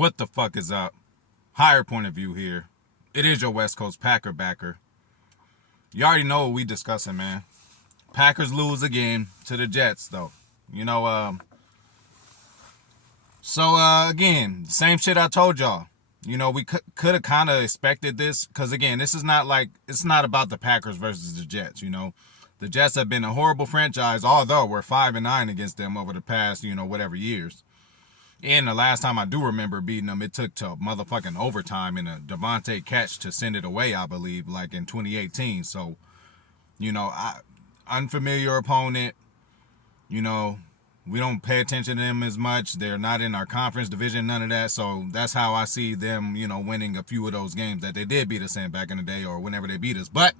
What the fuck is up? Higher point of view here. It is your West Coast Packer backer. You already know what we discussing, man. Packers lose again to the Jets, though. Again, same shit I told y'all. We could have kind of expected this, because again, this is not like, it's not about the Packers versus the Jets. The Jets have been a horrible franchise, although we're 5-9 against them over the past, whatever years. And the last time I do remember beating them, it took to motherfucking overtime in a davante catch to send it away, I believe, like in 2018. So, unfamiliar opponent, we don't pay attention to them as much. They're not in our conference division, none of that. So that's how I see them, winning a few of those games that they did beat us in back in the day or whenever they beat us. But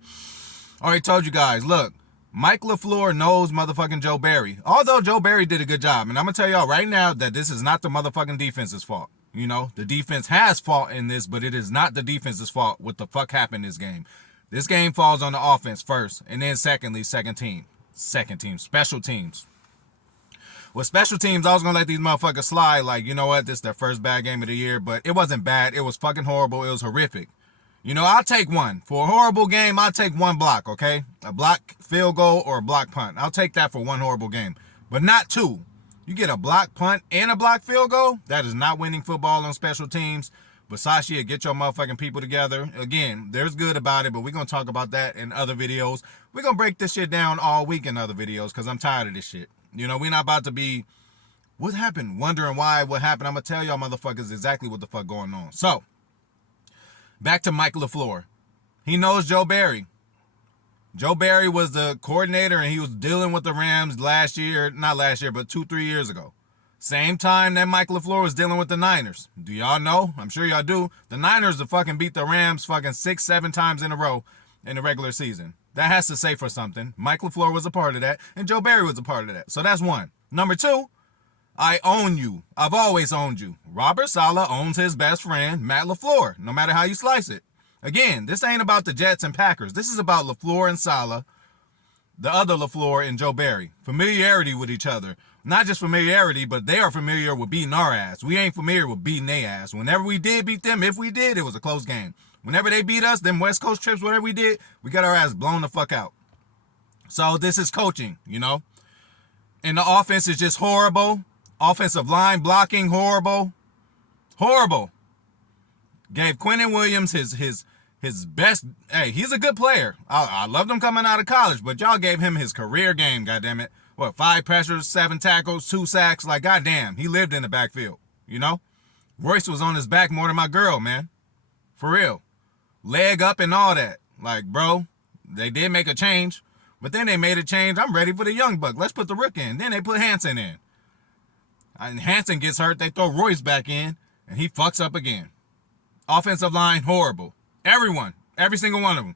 I already told you guys, look, Mike LaFleur knows motherfucking Joe Barry. Although Joe Barry did a good job. And I'm going to tell y'all right now that this is not the motherfucking defense's fault. The defense has fault in this, but it is not the defense's fault what the fuck happened this game. This game falls on the offense first. And then secondly, second team, special teams. With special teams, I was going to let these motherfuckers slide. Like, you know what? This is their first bad game of the year. But it wasn't bad. It was fucking horrible. It was horrific. I'll take one. For a horrible game, I'll take one block, okay? A block field goal or a block punt. I'll take that for one horrible game. But not two. You get a block punt and a block field goal? That is not winning football on special teams. But Sashia, get your motherfucking people together. Again, there's good about it, but we're going to talk about that in other videos. We're going to break this shit down all week in other videos because I'm tired of this shit. We're not about to be, what happened? Wondering why, what happened. I'm going to tell y'all motherfuckers exactly what the fuck going on. So, back to Mike LaFleur. He knows Joe Barry. Joe Barry was the coordinator and he was dealing with the Rams not last year, but 2-3 years ago. Same time that Mike LaFleur was dealing with the Niners. Do y'all know? I'm sure y'all do. The Niners have fucking beat the Rams fucking 6-7 times in a row in the regular season. That has to say for something. Mike LaFleur was a part of that and Joe Barry was a part of that. So that's one. Number two, I own you. I've always owned you. Robert Saleh owns his best friend, Matt LaFleur, no matter how you slice it. Again, this ain't about the Jets and Packers. This is about LaFleur and Saleh, the other LaFleur and Joe Barry. Familiarity with each other. Not just familiarity, but they are familiar with beating our ass. We ain't familiar with beating their ass. Whenever we did beat them, if we did, it was a close game. Whenever they beat us, them West Coast trips, whatever we did, we got our ass blown the fuck out. So this is coaching, And the offense is just horrible. Offensive line blocking, horrible. Horrible. Gave Quinnen Williams his best. Hey, he's a good player. I loved him coming out of college, but y'all gave him his career game, goddammit. 5 pressures, 7 tackles, 2 sacks. Like, goddamn, he lived in the backfield, Royce was on his back more than my girl, man. For real. Leg up and all that. Like, bro, they did make a change, but then they made a change. I'm ready for the young buck. Let's put the Rook in. Then they put Hansen in. And Hansen gets hurt, they throw Royce back in, and he fucks up again. Offensive line, horrible. Everyone. Every single one of them.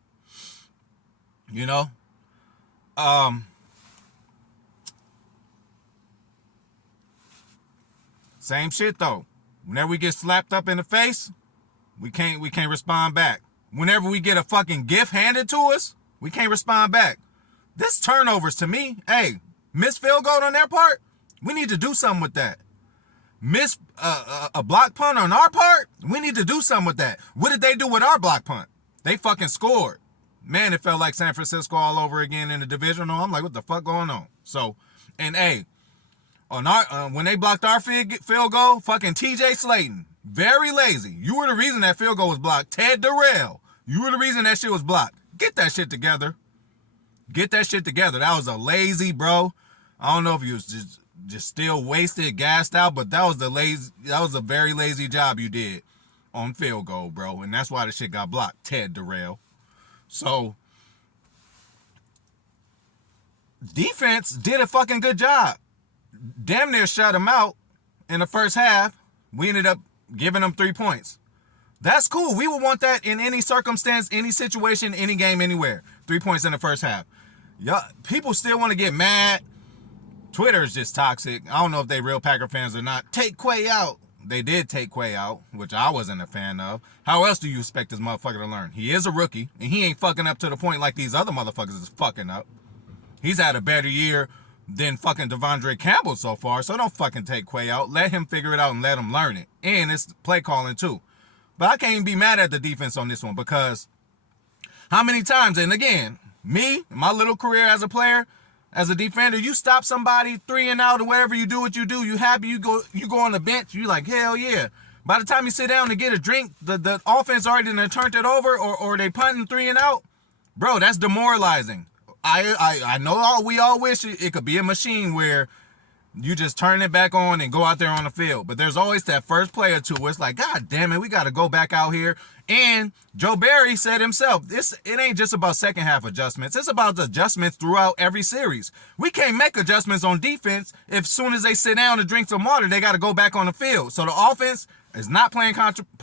Same shit, though. Whenever we get slapped up in the face, we can't respond back. Whenever we get a fucking gift handed to us, we can't respond back. This turnovers to me, hey, missed field goal on their part, we need to do something with that. Miss a block punt on our part, we need to do something with that. What did they do with our block punt? They fucking scored. Man, it felt like San Francisco all over again in the divisional. I'm like, what the fuck going on? So, and hey, on our when they blocked our field goal, fucking TJ Slayton, very lazy. You were the reason that field goal was blocked. Ted Darrell, you were the reason that shit was blocked. Get that shit together. Get that shit together. That was a lazy, bro. I don't know if you was just still wasted, gassed out, but that was a very lazy job you did on field goal, bro. And that's why the shit got blocked. Ted Darrell. So, defense did a fucking good job. Damn near shut him out in the first half. We ended up giving them 3 points. That's cool. We would want that in any circumstance, any situation, any game, anywhere. 3 points in the first half. Y'all, people still want to get mad. Twitter is just toxic. I don't know if they real Packer fans or not. Take Quay out. They did take Quay out, which I wasn't a fan of. How else do you expect this motherfucker to learn? He is a rookie, and he ain't fucking up to the point like these other motherfuckers is fucking up. He's had a better year than fucking Devondre Campbell so far. So don't fucking take Quay out. Let him figure it out and let him learn it. And it's play calling too. But I can't even be mad at the defense on this one because how many times, and again, me, my little career as a player, as a defender, you stop somebody 3 and out or whatever, you do what you do, you happy, you go on the bench, you like, hell yeah. By the time you sit down to get a drink, the offense already done turned it over or they punting 3 and out. Bro, that's demoralizing. I know we all wish it could be a machine where you just turn it back on and go out there on the field. But there's always that first play or two where it's like, God damn it, we got to go back out here. And Joe Barry said himself, it ain't just about second half adjustments. It's about adjustments throughout every series. We can't make adjustments on defense if soon as they sit down to drink some water, they got to go back on the field. So the offense is not playing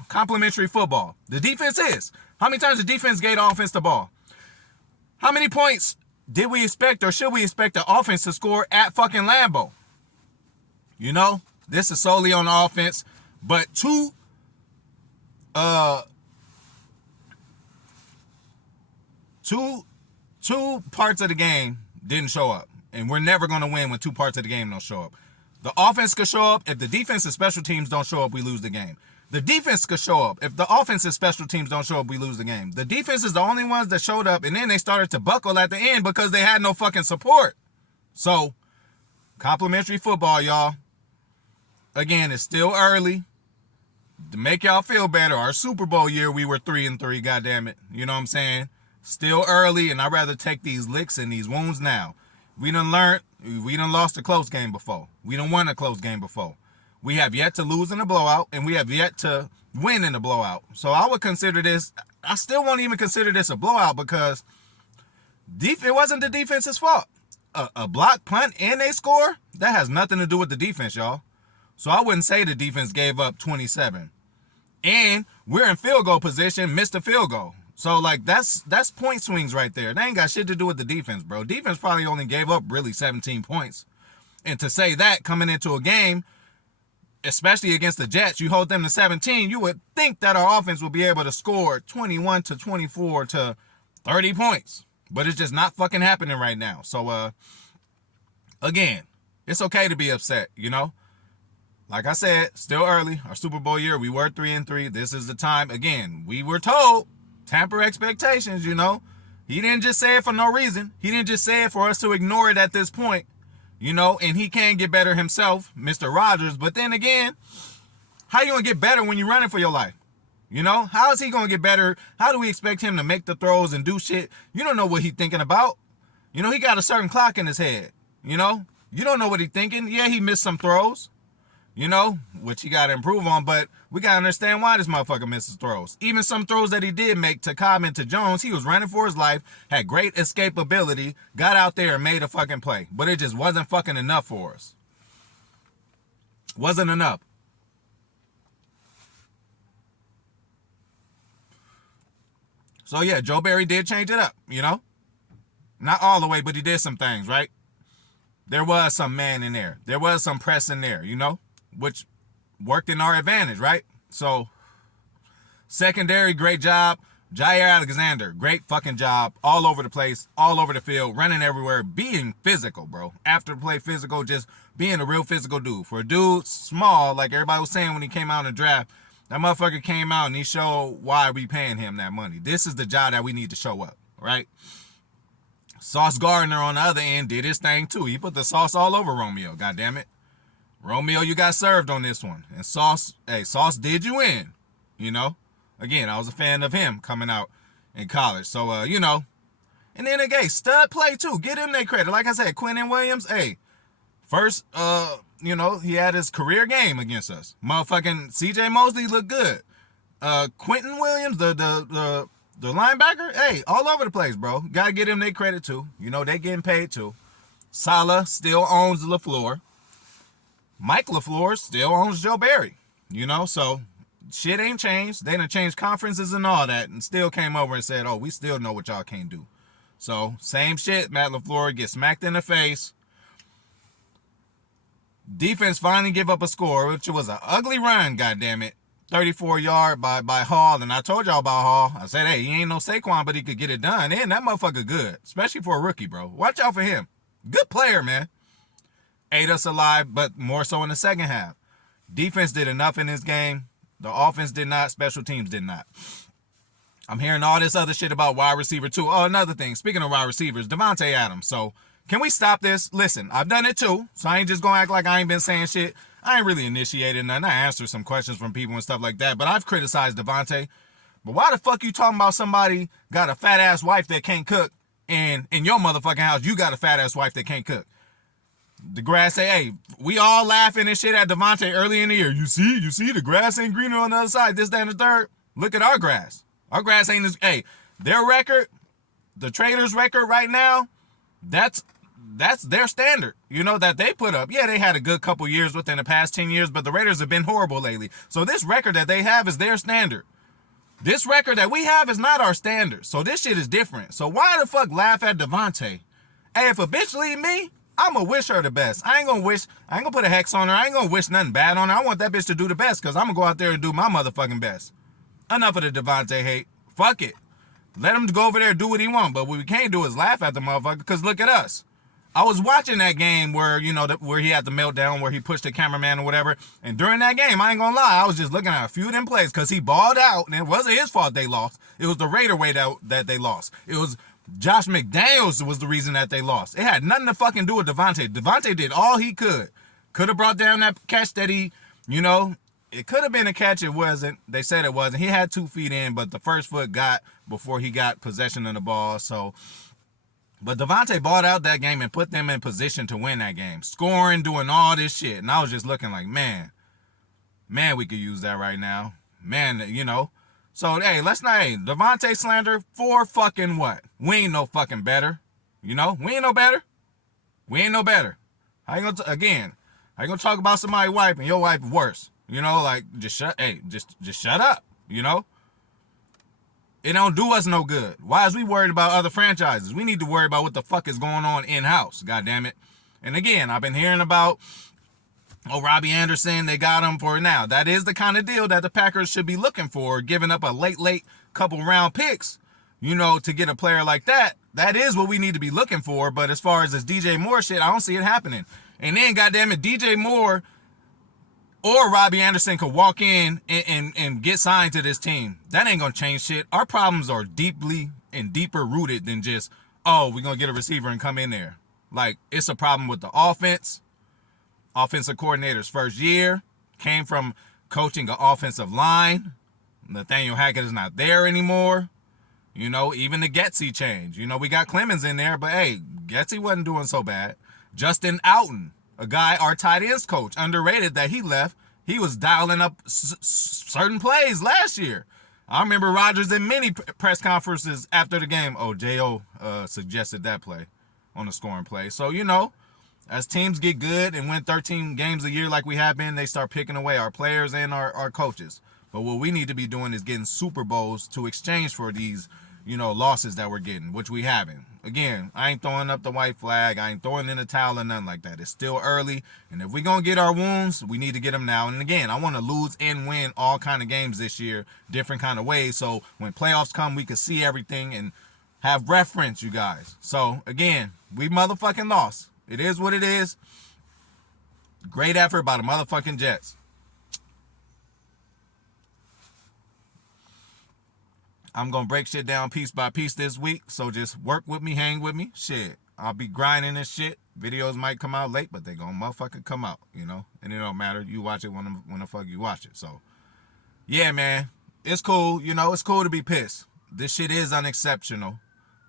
complimentary football. The defense is. How many times the defense gave the offense the ball? How many points did we expect or should we expect the offense to score at fucking Lambeau? You know, this is solely on the offense, but two parts of the game didn't show up, and we're never going to win when 2 parts of the game don't show up. The offense could show up. If the defense and special teams don't show up, we lose the game. The defense could show up. If the offense and special teams don't show up, we lose the game. The defense is the only ones that showed up, and then they started to buckle at the end because they had no fucking support. So, complimentary football, y'all. Again, it's still early. To make y'all feel better, our Super Bowl year, we were 3-3, goddammit. You know what I'm saying? Still early, and I'd rather take these licks and these wounds now. We done lost a close game before. We done won a close game before. We have yet to lose in a blowout, and we have yet to win in a blowout. So I would consider this, I still won't even consider this a blowout because it wasn't the defense's fault. A block punt and they score, that has nothing to do with the defense, y'all. So I wouldn't say the defense gave up 27. And we're in field goal position, missed a field goal. So, like, that's point swings right there. They ain't got shit to do with the defense, bro. Defense probably only gave up really 17 points. And to say that coming into a game, especially against the Jets, you hold them to 17, you would think that our offense will be able to score 21 to 24 to 30 points. But it's just not fucking happening right now. So, again, it's okay to be upset, you know? Like I said, still early. Our Super Bowl year, we were 3-3. This is the time. Again, we were told, temper expectations, you know. He didn't just say it for no reason. He didn't just say it for us to ignore it at this point, you know. And he can get better himself, Mr. Rodgers. But then again, how you going to get better when you're running for your life? You know, how is he going to get better? How do we expect him to make the throws and do shit? You don't know what he's thinking about. You know, he got a certain clock in his head, you know. You don't know what he's thinking. Yeah, he missed some throws. You know, which he got to improve on, but we got to understand why this motherfucker misses throws. Even some throws that he did make to Cobb and to Jones, he was running for his life, had great escapability, got out there and made a fucking play. But it just wasn't fucking enough for us. Wasn't enough. So yeah, Joe Barry did change it up, you know? Not all the way, but he did some things, right? There was some man in there. There was some press in there, you know? Which worked in our advantage, right? So, secondary, great job. Jair Alexander, great fucking job. All over the place, all over the field, running everywhere, being physical, bro. After the play physical, just being a real physical dude. For a dude small, like everybody was saying when he came out in the draft, that motherfucker came out and he showed why we paying him that money. This is the job that we need to show up, right? Sauce Gardner on the other end did his thing too. He put the sauce all over Romeo, goddammit. Romeo, you got served on this one. And Sauce did you in, you know. Again, I was a fan of him coming out in college. So, you know. And then again, stud play too. Get him their credit. Like I said, Quentin Williams, hey, first, you know, he had his career game against us. Motherfucking C.J. Mosley looked good. Quentin Williams, the linebacker, hey, all over the place, bro. Gotta get him their credit too. You know, they getting paid too. Saleh still owns LaFleur. Mike LaFleur still owns Joe Barry, you know, so shit ain't changed. They done changed conferences and all that and still came over and said, oh, we still know what y'all can't do. So, same shit, Matt LaFleur gets smacked in the face. Defense finally give up a score, which was an ugly run, goddammit. 34-yard by Hall, and I told y'all about Hall. I said, hey, he ain't no Saquon, but he could get it done. And that motherfucker good, especially for a rookie, bro. Watch out for him. Good player, man. ate us alive, but more so in the second half. Defense did enough in this game. The offense did not. Special teams did not. I'm hearing all this other shit about wide receiver too. Oh, another thing. Speaking of wide receivers, Davante Adams. So, can we stop this? Listen, I've done it too. So I ain't just gonna act like I ain't been saying shit. I ain't really initiated none. I answered some questions from people and stuff like that. But I've criticized Davante. But why the fuck you talking about somebody got a fat ass wife that can't cook, and in your motherfucking house you got a fat ass wife that can't cook? The grass say, hey, we all laughing and shit at Davante early in the year. You see, the grass ain't greener on the other side. This, that, and the third. Look at our grass. Our grass ain't as, hey, their record, the Traders' record right now, that's their standard, that they put up. Yeah, they had a good couple years within the past 10 years, but the Raiders have been horrible lately. So this record that they have is their standard. This record that we have is not our standard. So this shit is different. So why the fuck laugh at Davante? Hey, if a bitch leave me, I'm going to wish her the best. I ain't going to put a hex on her. I ain't going to wish nothing bad on her. I want that bitch to do the best because I'm going to go out there and do my motherfucking best. Enough of the Davante hate. Fuck it. Let him go over there and do what he wants. But what we can't do is laugh at the motherfucker because look at us. I was watching that game where, where he had the meltdown, where he pushed the cameraman or whatever. And during that game, I ain't going to lie, I was just looking at a few of them plays because he balled out. And it wasn't his fault they lost. It was the Raider way that they lost. It was Josh McDaniels was the reason that they lost. It had nothing to fucking do with Davante. Davante did all he could. Could have brought down that catch that he, it could have been a catch. It wasn't. They said it wasn't. He had 2 feet in, but the first foot got before he got possession of the ball. So, but Davante balled out that game and put them in position to win that game. Scoring, doing all this shit. And I was just looking like, man, we could use that right now. Man, So, hey, Davante slander for fucking what? We ain't no fucking better. We ain't no better. We ain't no better. How you gonna talk about somebody's wife and your wife worse? Just shut up, It don't do us no good. Why is we worried about other franchises? We need to worry about what the fuck is going on in-house, goddammit. And again, I've been hearing about Robbie Anderson, they got him for now. That is the kind of deal that the Packers should be looking for, giving up a late couple round picks, to get a player like that. That is what we need to be looking for. But as far as this DJ Moore shit, I don't see it happening. And then, goddammit, DJ Moore or Robbie Anderson could walk in and get signed to this team. That ain't going to change shit. Our problems are deeper rooted than just, we're going to get a receiver and come in there. Like, it's a problem with the offense. Offensive coordinator's first year, came from coaching an offensive line. Nathaniel Hackett is not there anymore. Even the Getsy change. We got Clemens in there, but hey, Getsy wasn't doing so bad. Justin Outen, a guy, our tight ends coach, underrated that he left. He was dialing up certain plays last year. I remember Rodgers in many press conferences after the game. Oh, J.O. Suggested that play on the scoring play. So, as teams get good and win 13 games a year like we have been, they start picking away our players and our coaches. But what we need to be doing is getting Super Bowls to exchange for these, losses that we're getting, which we haven't. Again, I ain't throwing up the white flag. I ain't throwing in the towel or nothing like that. It's still early. And if we're going to get our wounds, we need to get them now. And again, I want to lose and win all kind of games this year, different kind of ways. So when playoffs come, we can see everything and have reference, you guys. So again, we motherfucking lost. It is what it is. Great effort by the motherfucking Jets. I'm going to break shit down piece by piece this week. So just work with me, hang with me. Shit. I'll be grinding this shit. Videos might come out late, but they going to motherfucking come out, And it don't matter. You watch it when the fuck you watch it. So, yeah, man. It's cool. It's cool to be pissed. This shit is unacceptable.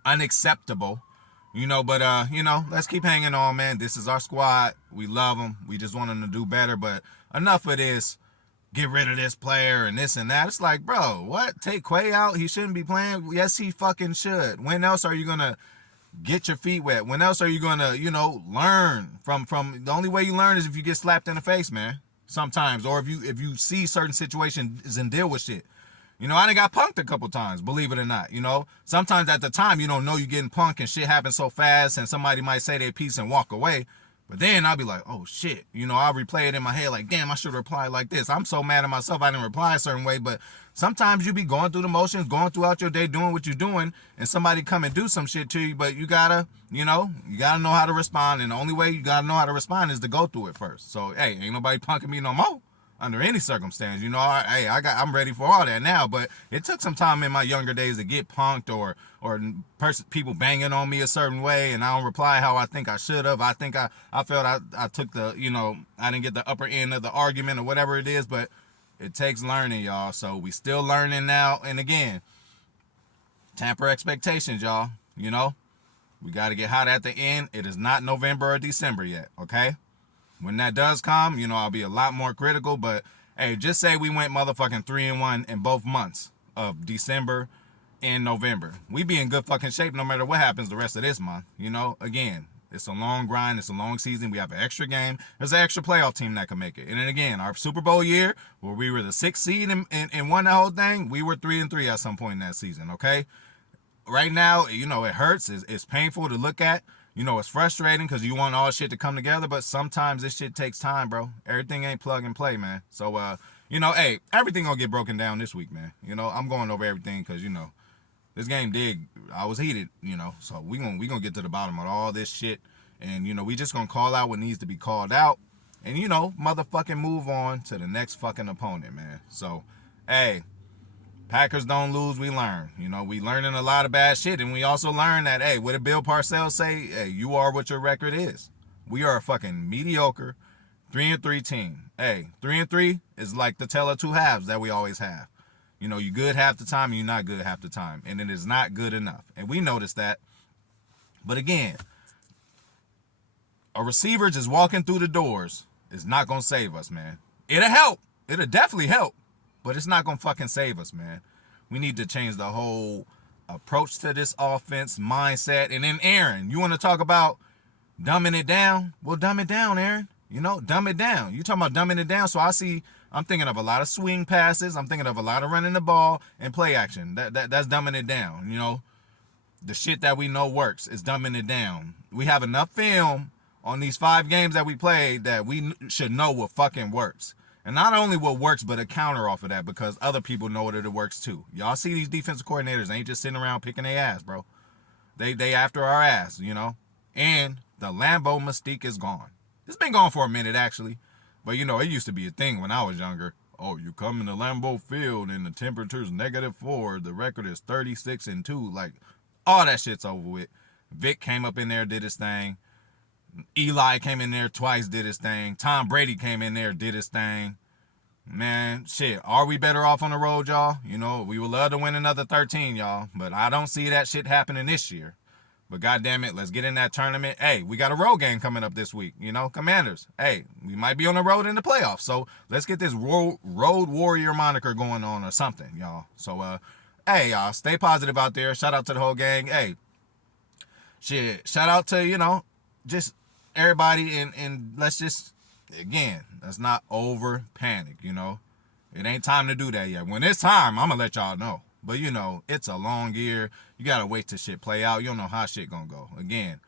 But let's keep hanging on, man. This is our squad. We love them. We just want them to do better. But enough of this. Get rid of this player and this and that. It's like, bro, what? Take Quay out? He shouldn't be playing? Yes, he fucking should. When else are you going to get your feet wet? When else are you going to, learn from the only way you learn is if you get slapped in the face, man. Sometimes. Or if you see certain situations and deal with shit. I done got punked a couple times, believe it or not. Sometimes at the time you don't know you're getting punked and shit happens so fast and somebody might say their piece and walk away. But then I'll be like, oh shit, I'll replay it in my head like, damn, I should reply like this. I'm so mad at myself I didn't reply a certain way. But sometimes you be going through the motions, going throughout your day, doing what you're doing, and somebody come and do some shit to you, but you gotta know how to respond. And the only way you gotta know how to respond is to go through it first. So hey, ain't nobody punking me no more under any circumstance. I'm ready for all that now. But it took some time in my younger days to get punked or people banging on me a certain way, and I don't reply how I think I should have. I think I felt I took the, I didn't get the upper end of the argument or whatever it is. But it takes learning, y'all. So we still learning now. And again, tamper expectations, y'all. We got to get hot at the end. It is not November or December yet, okay? When that does come, I'll be a lot more critical. But hey, just say we went motherfucking 3-1 in both months of December and November. We be in good fucking shape no matter what happens the rest of this month. Again, it's a long grind. It's a long season. We have an extra game. There's an extra playoff team that can make it. And then again, our Super Bowl year, where we were the 6th seed and won the whole thing, we were 3-3 at some point in that season, okay? Right now, it hurts. It's painful to look at. It's frustrating because you want all shit to come together, but sometimes this shit takes time, bro. Everything ain't plug and play, man. So, hey, everything gonna get broken down this week, man. I'm going over everything because, this game I was heated, so we gonna get to the bottom of all this shit. And, we just gonna call out what needs to be called out. And, motherfucking move on to the next fucking opponent, man. So, hey, Packers don't lose, we learn. We learning a lot of bad shit, and we also learn that, hey, what did Bill Parcells say? Hey, you are what your record is. We are a fucking mediocre 3-3 team. Hey, 3-3 is like the tale of two halves that we always have. You good half the time and you're not good half the time, and it is not good enough. And we noticed that. But again, a receiver just walking through the doors is not gonna save us, man. It'll help. It'll definitely help. But it's not going to fucking save us, man. We need to change the whole approach to this offense, mindset. And then, Aaron, you want to talk about dumbing it down? Well, dumb it down, Aaron. Dumb it down. You talking about dumbing it down. So I'm thinking of a lot of swing passes. I'm thinking of a lot of running the ball and play action. That's dumbing it down. The shit that we know works is dumbing it down. We have enough film on these 5 games that we played that we should know what fucking works. And not only what works, but a counter off of that, because other people know that it works too. Y'all see these defensive coordinators ain't just sitting around picking their ass, bro. They after our ass, And the Lambeau mystique is gone. It's been gone for a minute, actually. But, it used to be a thing when I was younger. Oh, you come in the Lambeau Field and the temperature's -4. The record is 36-2. Like, all that shit's over with. Vic came up in there, did his thing. Eli came in there twice, did his thing. Tom Brady came in there, did his thing. Man, shit, are we better off on the road, y'all? We would love to win another 13, y'all. But I don't see that shit happening this year. But goddamn it, let's get in that tournament. Hey, we got a road game coming up this week. Commanders. Hey, we might be on the road in the playoffs. So let's get this road warrior moniker going on or something, y'all. So, hey, y'all, stay positive out there. Shout out to the whole gang. Hey, shit, shout out to, just everybody, and let's just, again, let's not over panic. It ain't time to do that yet. When it's time, I'm gonna let y'all know. But it's a long year. You gotta wait till shit play out. You don't know how shit gonna go. Again,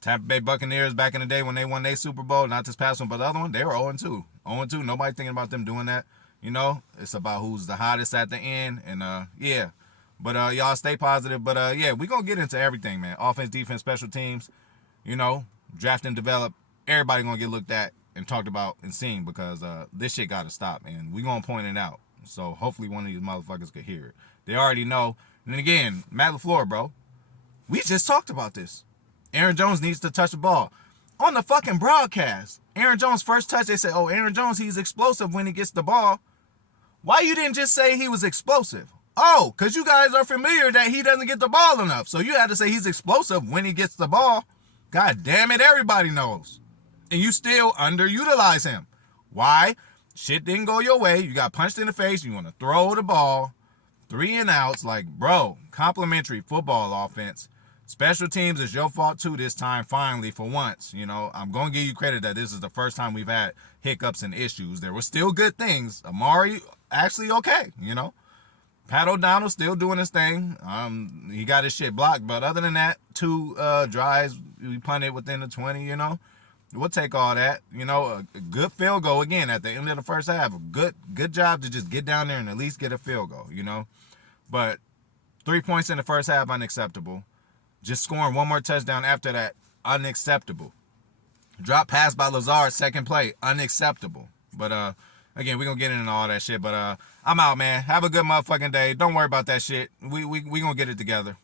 Tampa Bay Buccaneers back in the day when they won their Super Bowl, not this past one but the other one, they were 0-2. 0-2. Nobody thinking about them doing that. It's about who's the hottest at the end. And yeah. But y'all stay positive. But yeah, we gonna get into everything, man. Offense, defense, special teams. Draft and develop, everybody gonna get looked at and talked about and seen, because this shit gotta stop, and we gonna point it out. So hopefully one of these motherfuckers could hear it. They already know. And then again, Matt LaFleur, bro, we just talked about this. Aaron Jones needs to touch the ball. On the fucking broadcast, Aaron Jones' first touch, they said, oh, Aaron Jones, he's explosive when he gets the ball. Why you didn't just say he was explosive? Oh, because you guys are familiar that he doesn't get the ball enough. So you had to say he's explosive when he gets the ball. God damn it, everybody knows. And you still underutilize him. Why? Shit didn't go your way. You got punched in the face. You want to throw the ball. 3 and outs. Like, bro, complimentary football offense. Special teams is your fault too this time, finally, for once. I'm going to give you credit that this is the first time we've had hiccups and issues. There were still good things. Amari, actually okay, Pat O'Donnell still doing his thing. He got his shit blocked. But other than that, 2 drives, we punted within the 20, We'll take all that. A good field goal again at the end of the first half. A good job to just get down there and at least get a field goal. But 3 points in the first half, unacceptable. Just scoring one more touchdown after that, unacceptable. Drop pass by Lazard, second play, unacceptable. But again, we're gonna get into all that shit. But I'm out, man. Have a good motherfucking day. Don't worry about that shit. We gonna get it together.